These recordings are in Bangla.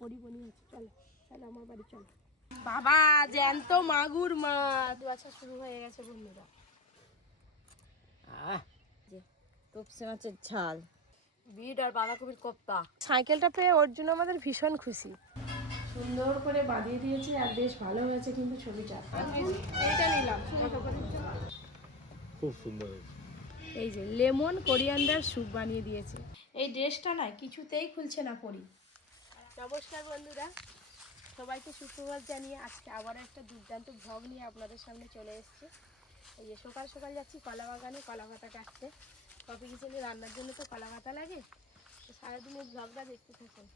পরিবনি আছে, চলো চলো আমার বাড়ি চলো। বাবা জ্যান্ত মাগুর মাছ বাছা শুরু হয়ে গেছে বন্ধুরা। তোপসে মাছের ঝাল, বিট আর বাঁধাকপির কোপ্তা। সাইকেলটা পেয়ে ওর জন্য আমাদের ভীষণ খুশি। সুন্দর করে বাঁধিয়ে দিয়েছে আর বেশ ভালো হয়েছে কিন্তু ছবিটা। এইটা নিলাম খুব সুন্দর হয়েছে। এই যে লেমন কোরিয়ান্ডার স্যুপ বানিয়ে দিয়েছে। এই ড্রেসটা না কিছুতেই খুলছে না পরি। নমস্কার বন্ধুরা, সবাইকে সুপ্রভাত জানিয়ে আজকে আবার একটা দুর্দান্ত ভ্লগ নিয়ে আপনাদের সামনে চলে এসেছে। এই যে সকাল সকাল যাচ্ছি কলা বাগানে কলা পাতা কাটতে। কফি কিচেনে রান্নার জন্য তো কলা পাতা লাগে, তো সারাদিনের ভ্লগটা দেখতে থাকুন।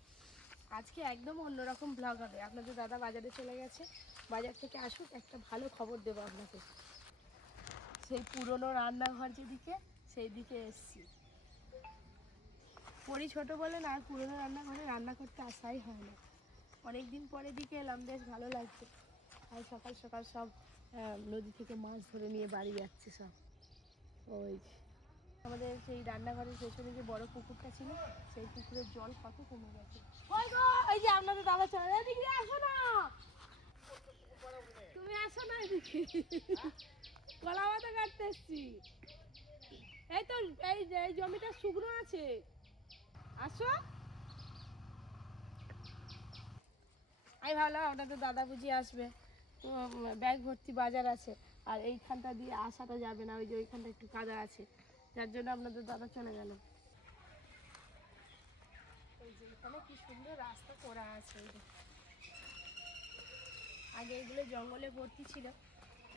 আজকে একদম অন্যরকম ভ্লগ হবে। আপনাদের দাদা বাজারে চলে গেছে, বাজার থেকে আসুক একটা ভালো খবর দেবো আপনাকে। সেই পুরনো রান্নাঘর যেদিকে সেই দিকে এসছি। পরি ছোটো বলে না আর পুরনো রান্নাঘরে রান্না করতে আসাই হয় না। অনেক দিন পরে দিকে এলাম, বেশ ভালো লাগছে। আর সকাল সকাল সব নদী থেকে মাছ ধরে নিয়ে বাড়ি যাচ্ছে সব। ওই আমাদের সেই রান্নাঘরের পেছনে যে বড় পুকুরটা ছিল সেই পুকুরের জল কত কমে গেছে। এই যে আপনাদের দাদা চলে, এদিকে আসো না, তুমি আসো না এদিকে, কলা পাতা কাটতে এসছি। এই তো এই জমিটা শুকনো আছে, আসো। আমি ভাবলাম আপনাদের দাদা বুঝি আসবে, ব্যাগ ভর্তি বাজার আছে আর এইখানটা দিয়ে আসাটা যাবে না, ওই যে ওইখানটা একটু কাদা আছে, যার জন্য আপনাদের দাদা চলে গেল। এই যে এখানে কি সুন্দর রাস্তা করা আছে। আগে এগুলো জঙ্গলে ভর্তি ছিল,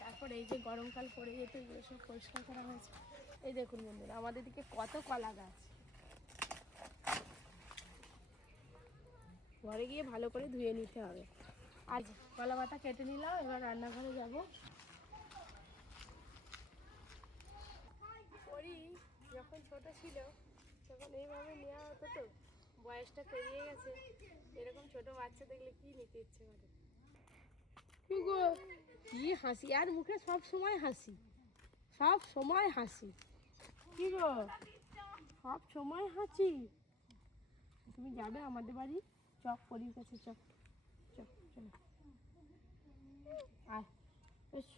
তারপর এই যে গরমকাল পড়ে যেতে এগুলো সব পরিষ্কার করা হয়েছে। এই দেখুন বন্ধুরা আমাদের দিকে কত কলা গাছ। ঘরে গিয়ে ভালো করে ধুয়ে নিতে হবে। আজ কলা পাতা কেটে নিলাম, এবার রান্নাঘরে যাব। পরি যখন ছোট ছিল তখন এইভাবে নেওয়া হতো, তো বয়সটা পেরিয়ে গেছে, এরকম ছোট বাচ্চা দেখলে কি নিতে ইচ্ছে করে। কি হাসি, আর মুখে সব সময় হাসি, সব সময় হাসি। কি গো সব সময় হাসি। তুমি যাবে আমাদের বাড়ি, চক পরির কাছে, চক চক চলো আয়, এসো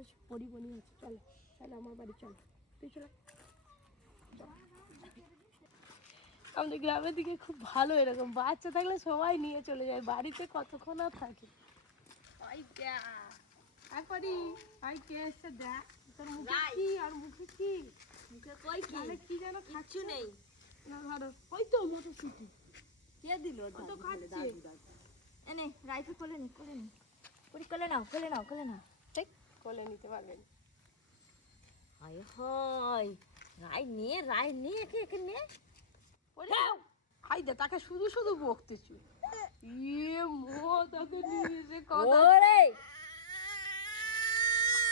এসো পরিবনি আছে, চলো চলো আমার বাড়ি চলো, তুই চলো। আমাদের গ্রামের দিকে খুব ভালো, এরকম বাচ্চা থাকলে সবাই নিয়ে চলে যায়, বাড়িতে কতক্ষণ আর থাকে। কে এসছে দেখ, তোর মুখে কি আর মুখে কি, মুখে কই কি কি যেন কিচ্ছু নেই। না ধরো ওই তো মটরশুঁটি কে দিল? তো খাচ্ছে। এনে রাইফেল কোলে নি, কোলে নি, কোলে নাও, কোলে নাও, কোলে নাও। ঠিক কোলে নিতে পারবেন। হায় হায়, রায় নিয়ে একে একে নে। আই দে তাকে শুধু শুধু বকতেছি। ইয়ে মো তাকে নিয়ে যে কথা। ওরে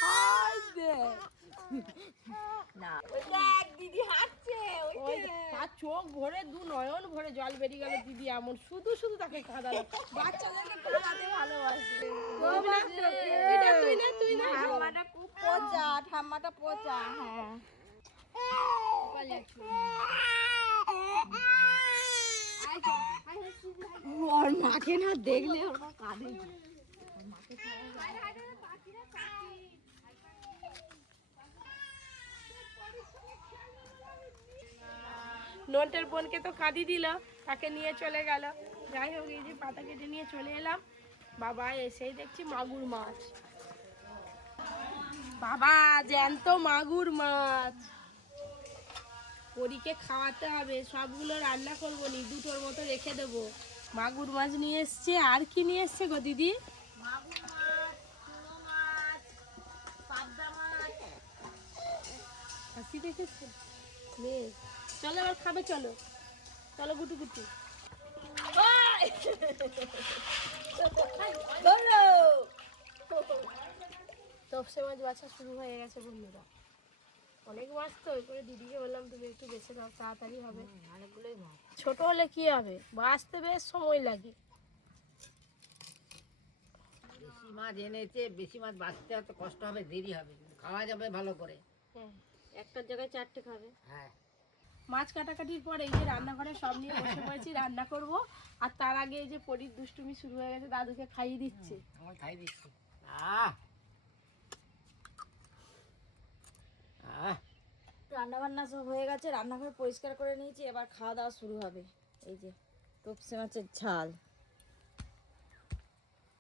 হাই দে না, ওই দেখ দিদি হাঁটছে, ওই তার চোখ ভরে দু নয়ন ভরে জল বেরিয়ে গেল। দিদি এমন শুধু শুধু তাকে কাঁদালো। বাচ্চাদেরকে কাঁদাতে ভালোবাসে। এটা তুই না ঠাম্মাটা খুব পচা, ঠাম্মাটা পচা। হ্যাঁ ওর মাকে না দেখলে ওর মা কাঁদে। নন্টের বোনকে তো কাঁদি দিল, তাকে নিয়ে চলে গেল। যাই হোক এই যে পাতা কেটে নিয়ে চলে এলাম। বাবা এসেই দেখছি মাগুর মাছ। বাবা জ্যান্ত মাগুর মাছ। পরীকে খাওয়াতে হবে, সবগুলো রান্না করবো নি, দুটোর মতো রেখে দেবো। মাগুর মাছ নিয়ে এসছে, আর কি নিয়ে এসছে গো দিদি? মাগুর মাছ, চুনো মাছ, পাবদা মাছ। হাসি দেখেছে বেশ। চলো এবার খাবে, চলো চলো গুটু গুটু। তপসে মাছ বাছা শুরু হয়ে গেছে বন্ধুরা। অনেক মাছ তো, ওই করে দিদিকে বললাম তুমি একটু বেছে দাও, তাড়াতাড়ি হবে। অনেকগুলোই মাছ। ছোট হলে কি হবে, বাঁচতে বেশ সময় লাগে। বেশি মাছ এনেছে, বেশি মাছ বাঁচতে হয়তো কষ্ট হবে, দেরি হবে, খাওয়া যাবে ভালো করে। হ্যাঁ একটার জায়গায় 4টে খাবে। হ্যাঁ মাছ কাটাকাটির পরে এই যে রান্নাঘরে সব নিয়ে বসে পড়েছি, রান্না করব। আর তার আগে এই যে পরীর দুষ্টুমি শুরু হয়ে গেছে, দাদুকে খাইয়ে দিচ্ছে। আমার খাই দিচ্ছি। রান্না বান্না সব হয়ে গেছে, রান্নাঘর পরিষ্কার করে নিয়েছি, এবার খাওয়া দাওয়া শুরু হবে। এই যে তপসে মাছের ঝাল।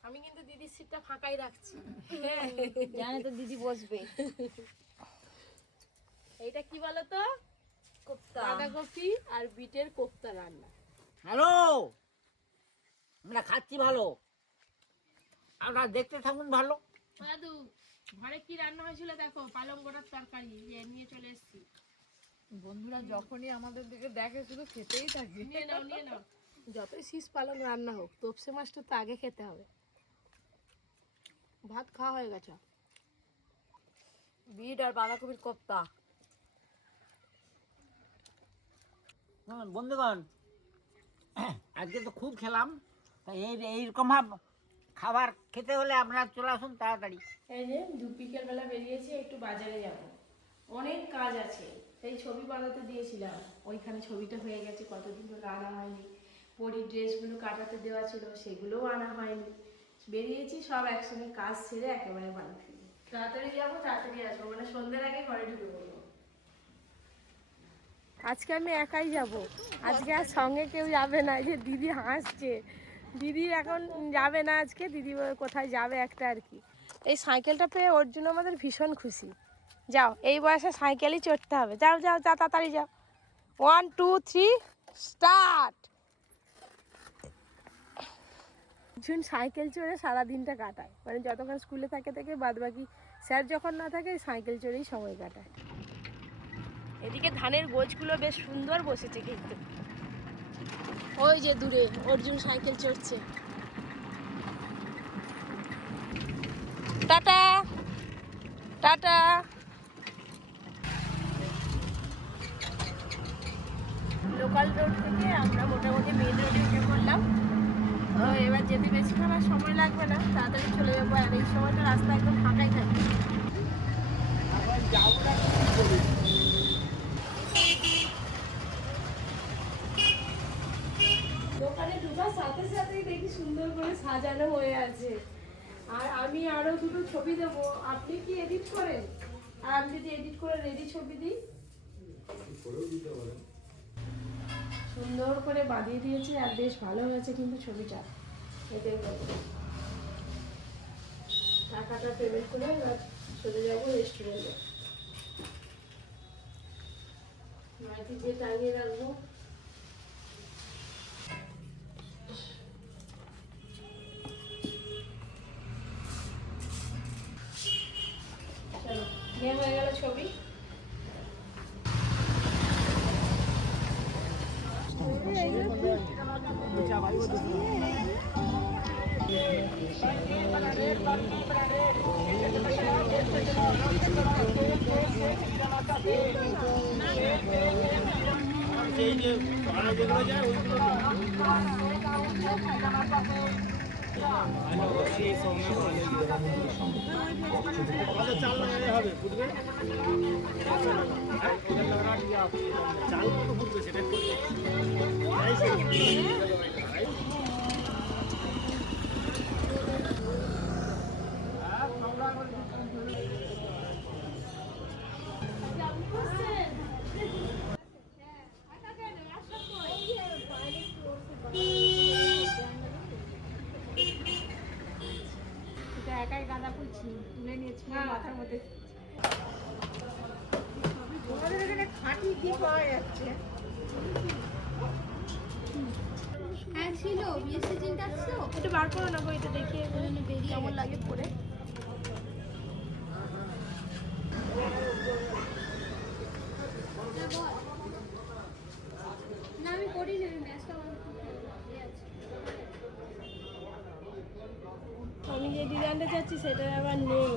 আমি কিন্তু দিদির সিটটা ফাঁকাই রাখছি, জানে তো দিদি বসবে। এইটা কি বলো তো? কোপ্তা। বাঁধাকপি আর বিটের কোপ্তা রান্না। হ্যালো, আমরা খাচ্ছি ভালো, আমরা দেখতে থাকুন ভালো। দাদু ঘরে কি রান্না হয়েছিল দেখো, পালং গোড়ার তরকারি নিয়ে চলে এসেছি। বন্ধুরা যখনই আমাদের দিকে দেখে শুধু খেতেই থাকে। নিয়ে নাও নিয়ে নাও, যতই শীষ পালং রান্না হোক তপসে মাছটা তো আগে খেতে হবে। ভাত খাওয়া হয়ে গেছে। বিট আর বাঁধাকপির কোপ্তা। বন্ধুগণ, আজকে তো খুব খেলাম, তাই এইরকম খাবার খেতে হলে আপনারা চলে আসুন তাড়াতাড়ি। এই যে বিকেল বেলা বেরিয়েছি, একটু বাজারে যাব, অনেক কাজ আছে। সেই ছবি বানাতে দিয়েছিলাম, ওইখানে ছবিটা হয়ে গেছে, কতদিন ধরে আনা হয়নি। পরীর ড্রেসগুলো কাটাতে দেওয়া ছিল, সেগুলোও আনা হয়নি। বেরিয়েছি সব একসঙ্গে কাজ ছেড়ে একেবারে বাড়ি ফিরে। তাড়াতাড়ি যাবো, তাড়াতাড়ি আসবো, মানে সন্ধ্যের আগে ঘরে ঢুকে পড়বো। আজকে আমি একাই যাব, আজকে আর সঙ্গে কেউ যাবে না। এই যে দিদি হাসছে, দিদি এখন যাবে না আজকে, দিদি কোথায় যাবে একটা আর কি। এই সাইকেলটা পেয়ে ওর জন্য আমাদের ভীষণ খুশি। যাও, এই বয়সে সাইকেলই চড়তে হবে। যাও যাও যা, তাড়াতাড়ি যাও। 1 2 3 স্টার্ট। একজন সাইকেল চড়ে সারাদিনটা কাটায়, মানে যতক্ষণ স্কুলে থেকে বাদ বাকি স্যার যখন না থাকে সাইকেল চড়েই সময় কাটায়। এদিকে ধানের গোছগুলো বেশ সুন্দর বসেছে কিন্তু। ওই যে দূরে অর্জুন সাইকেল চড়ছে। Tata tata. লোকাল রোড থেকে আমরা মোটামুটি মেন রোডে উঠে পড়লাম। তো এবার যেতে বেশিক্ষণ আর সময় লাগবে না, তাড়াতাড়ি চলে যাবো। আর এই সময়টা রাস্তা একদম ফাঁকাই থাকে। দোকানে ঢোকার সাথে সাথেই দেখি সুন্দর করে সাজানো হয়ে আছে। আর আমি আরো দুটো ছবি দেবো, আপনি কি এডিট করেন? আর আমি যদি এডিট করে রেডি ছবি দিই, সুন্দর করে বাঁধিয়ে দিয়েছে আর বেশ ভালো হয়েছে কিন্তু ছবিটা। এতে টাকাটা পেমেন্ট করে এবার চলে যাবো রেস্টুরেন্টে। মাইকে যে টাঙিয়ে রাখবো। চলো, নিয়ে হয়ে গেল ছবি। একাই গাঁদা ফুল তুলে নিয়েছি মাথার মধ্যে। তোমাদের এখানে খাঁটি কি পাওয়া যাচ্ছে? হ্যাঁ ছিল, বিয়ের সিজনটা আসছে। একটু বার করো না, বইটা দেখে কেমন লাগে পরে। না আমি করিনি, আমি ম্যাচটা আছে। আমি যে ডিজাইনটা চাচ্ছি সেটা আবার নেই।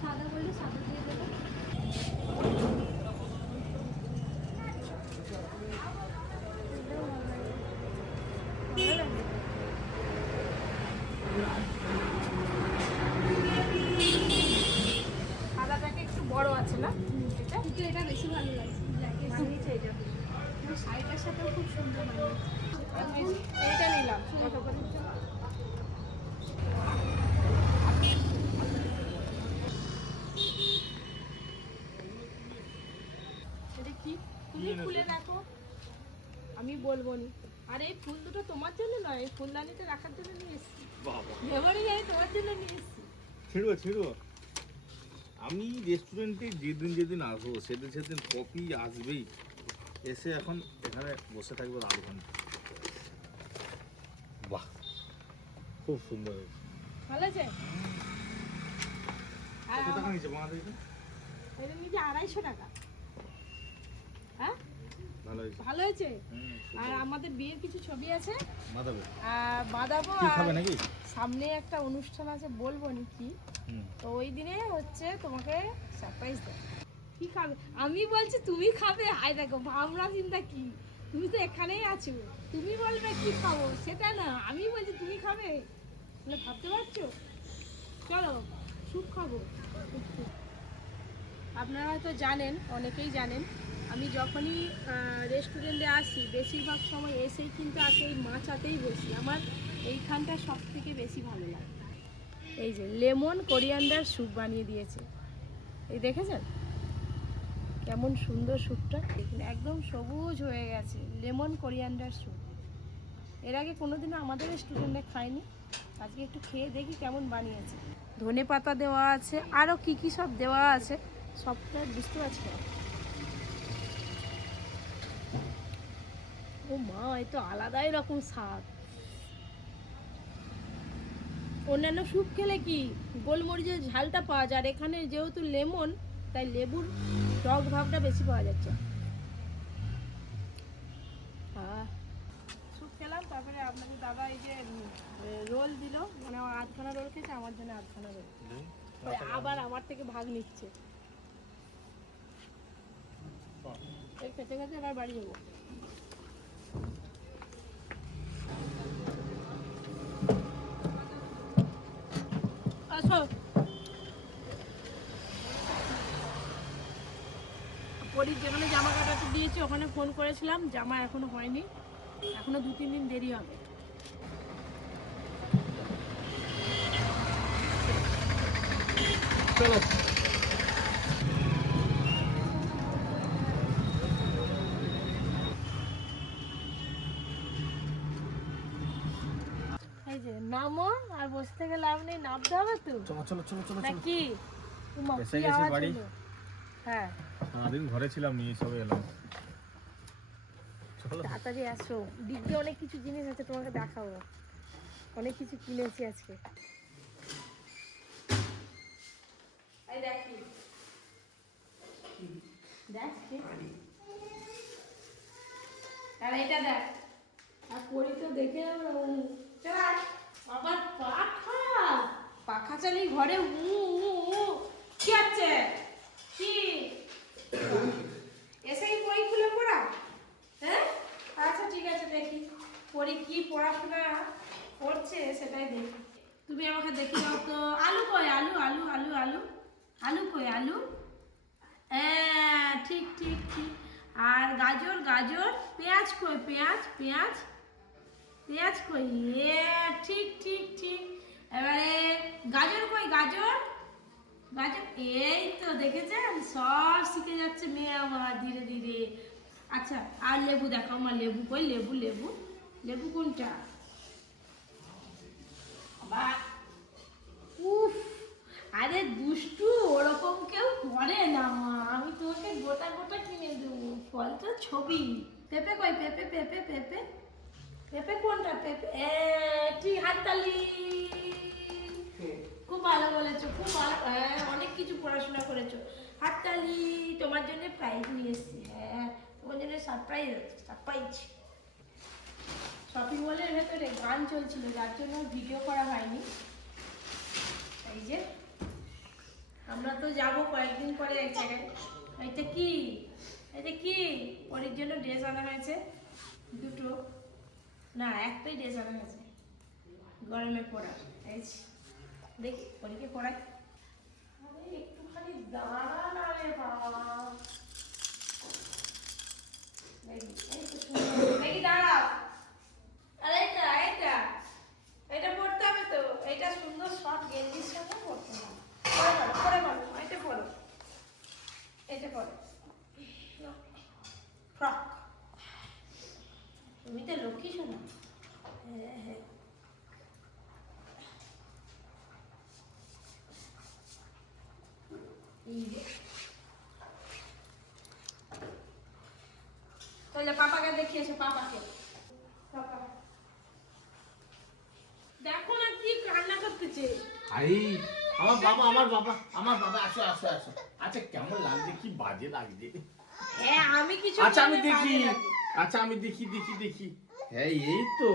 সাদা বললে সাদা দিয়ে দেবো। শাড়িটার সাথেও খুব সুন্দর মানিয়েছে। এইটা নিলাম কত করে? এটা কি? তুমি খুলে দেখো, আমি বলবো নি। আর এই ফুল দুটো তোমার জন্য নয়, এই ফুলদানিতে রাখার জন্য নিয়ে এসেছি। ভেবনি যাই তোমার জন্য নিয়ে এসেছি। ছিড়বো আমি রেস্টুরেন্টে যেদিন আসবো সেদিন কপি আসবেই, এসে এখন এখানে বসে থাকবো আধ ঘন্টা। বাহ, খুব সুন্দর হয়েছে। ভালো আছে? আর কত টাকা নিচে বাঙালি? এটা নিচে 250 টাকা। হ্যাঁ, ভালো হয়েছে। ভালো হয়েছে। আর আমাদের বিয়ের কিছু ছবি আছে, মাদাবে আর বাঁধাবো। কি আর খাবে নাকি? সামনে একটা অনুষ্ঠান আছে, বলবো নি কি। তো ওই দিনে হচ্ছে তোমাকে সারপ্রাইজ দেব। কি খাবে? আমি বলছি তুমি খাবে। হাই দেখো ভাবনা চিন্তা কি, তুমি তো এখানেই আছো, তুমি বলবে কি খাবো সেটা না, আমি বলছি তুমি খাবে, তাহলে ভাবতে পারছো? চলো স্যুপ খাবো। আপনারা হয়তো জানেন, অনেকেই জানেন, আমি যখনই রেস্টুরেন্টে আসি বেশিরভাগ সময় এসেই কিন্তু আগে এই মাচাতেই বসি। আমার এইখানটা সব থেকে বেশি ভালো লাগে। এই যে লেমন কোরিয়ান্ডার স্যুপ বানিয়ে দিয়েছে, এই দেখেছেন কেমন সুন্দর স্যুপটা, দেখুন একদম সবুজ হয়ে গেছে। লেমন কোরিয়ান্ডার স্যুপ এর আগে কোনোদিনও আমাদের রেস্টুরেন্টে খাইনি, আজকে একটু খেয়ে দেখি কেমন বানিয়েছে। ধনে পাতা দেওয়া আছে, আরও কি কি সব দেওয়া আছে সবটা বুঝতে পারছি না। ও মা, এ তো আলাদাই রকম স্বাদ। অন্যান্য স্যুপ খেলে কি গোলমরিচের ঝালটা পাওয়া যায়, আর এখানে যেহেতু লেমন তাই লেবুর টক ভাবটা বেশি পাওয়া যাচ্ছে। স্যুপ খেলাম, তারপরে আপনাদের দাদা এই যে রোল দিল, মানে আমার 8খানা রোল খেয়েছে, আমার জন্য 8খানা রোল, আবার আমার থেকে ভাগ নিচ্ছে। এই খেতে খেতে এবার বাড়ি যাবো। আসো, পরীর যেখানে জামা কাটাতে দিয়েছি ওখানে ফোন করেছিলাম, জামা এখনো হয়নি, এখনো 2-3 দিন দেরি হবে। চলো। এই যে নামো, আর বসে থেকে লাভ নেই, নামতে হবে তো চলো নাকি? উমা, এসে কি গেছি আওয়াজ বাড়ি। হলো? হ্যাঁ, সারাদিন ঘরে ছিলাম, নিয়ে সবে এলাম। চলো। তাড়াতাড়ি আসো, দিকে অনেক কিছু জিনিস আছে তোমাকে দেখাবো, অনেক কিছু কিনেছি আজকে। এই দেখি, দেখ আর এটা দেখ, আর পরি তো দেখে চল। আবার পাখা চালিয়ে ঘরে কি আছে কি এসেই বই খুলে পড়া? হ্যাঁ, আচ্ছা ঠিক আছে, দেখি পরি কি পড়াশোনা করছে সেটাই দেখি। তুমি আমাকে দেখি দাও তো। আলু কই? আলু আলু আলু আলু আলু কই? আলু, হ্যাঁ ঠিক ঠিক ঠিক। আর গাজর গাজর, পেঁয়াজ কই? পেঁয়াজ পেঁয়াজ পেঁয়াজ কই? ঠিক ঠিক ঠিক। এবারে গাজর কই? গাজর গাজর, এই তো দেখেছেন, সব শিখে যাচ্ছে মেয়ে আমার ধীরে ধীরে। আচ্ছা, আর লেবু দেখাও, আমার লেবু কই? লেবু লেবু লেবু কোনটা? আবার উফ, আরে দুষ্টু, ওরকম কেউ করে না মা, আমি তোমাকে গোটা গোটা কিনে দেবো, ফলটা ছবি। পেঁপে কই? পেঁপে পেঁপে পেঁপে পেঁপে কোনটা? পেঁপে, ঠিক, হাততালি। খুব ভালো বলেছো, খুব ভালো, অনেক কিছু পড়াশোনা করেছো, হাততালি। তোমার জন্য প্রাইজ নিয়ে এসেছি, হ্যাঁ তোমার জন্য সারপ্রাইজ সারপ্রাইজ। শপিং মলের ভেতরে গান চলছিল, যার জন্য ভিডিও করা হয়নি। এই যে আমরা তো যাবো কয়েকদিন পরে এক জায়গায়। এটা কি? এটা কি? পরের জন্য ড্রেস আনা হয়েছে দুটো, না একটাই ড্রেস আনা হয়েছে গরমে পরার। এই দেখি পরীকে পড়াই। আরে একটুখানি দাঁড়া না রে বাবা, দেখি দাঁড়াও। আর এটা পড়তে হবে তো, এটা সুন্দর শর্ট গেঞ্জির সঙ্গে পড়তে হবে। পরে বলো এটা পড়ো, এটা পড়ো ফ্রক। তুমি তো লক্ষ্মী শোনো। হ্যাঁ হ্যাঁ, তাহলে পাপাকে দেখিয়েছো, পাপাকে পাপা দেখো না কি কান্না করতেছে। আমার বাবা আসো আসো আসো। আচ্ছা কেমন লাগছে, কি বাজে লাগছে। হ্যাঁ আমি কিছু আচ্ছা আমি বললে দেখি, বাজে লাগে। আচ্ছা আমি দেখি। হ্যাঁ এই তো।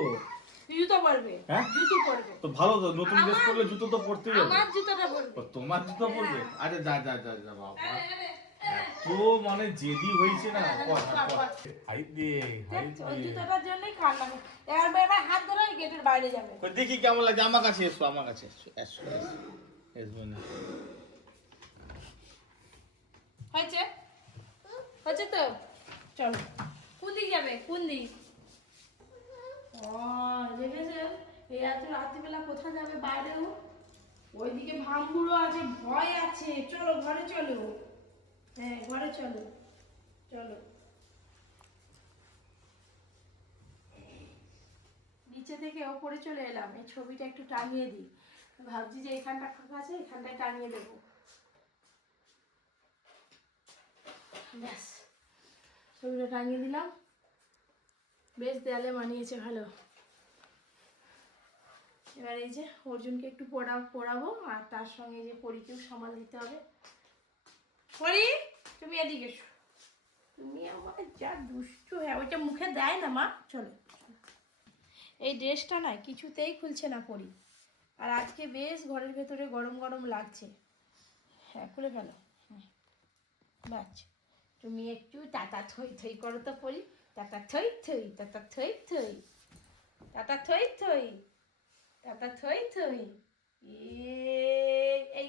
জুতো পরবে, হ্যাঁ? জুতো পরবে। তো ভালো তো, নতুন ড্রেস পরলে জুতো তো পরতেই হবে। আমার জুতোটা পরবে। ও, তোমার জুতো পরবে? আরে যা বাবা। এত মানে জেদি হয়েছে না। হাই দে। ওই জুতোটার জন্যই কান্না করে। এবার হাত ধরে গেটের বাইরে যাবে। ওই দেখি কেমন লাগে, আমার কাছে এসো, আমার কাছে এসো। এসো না। হয়েছে তো, চলো। কোন দিক যাবে, কোন দিক? ও দেখেছেন, এই এত রাত্রিবেলা কোথায় যাবে বাইরেও? ওইদিকে ভামগুলো আছে, ভয় আছে। চলো ঘরে চলো। হ্যাঁ ঘরে চলো, চলো। নিচে থেকে ওপরে চলে এলাম, এই ছবিটা একটু টাঙিয়ে দিই। ভাবছি যে এখানটা ফাঁকা আছে, এখানটায় টাঙিয়ে দেবো। ব্যাস, ছবিটা টাঙিয়ে দিলাম। বেশ দেয়ালে মানিয়েছে ভালো। এবার এই যে অর্জুনকে একটু পড়াবো, আর তার সঙ্গে যে পরীকেও সামাল দিতে হবে। পরি তুমি এদিকে এসো। তুমি আমার যা দুষ্টু। হ্যাঁ ওইটা মুখে দেয় না মা। চলো, এই ড্রেসটা না কিছুতেই খুলছে না পরি। আর আজকে বেশ ঘরের ভেতরে গরম গরম লাগছে। হ্যাঁ খুলে ফেলো। বাস, তুমি একটু টাটা থই থই করো তো পরি। টাটা থই থই, টাটা থই থই, টাটা থই থই, টাটা থই থই। এই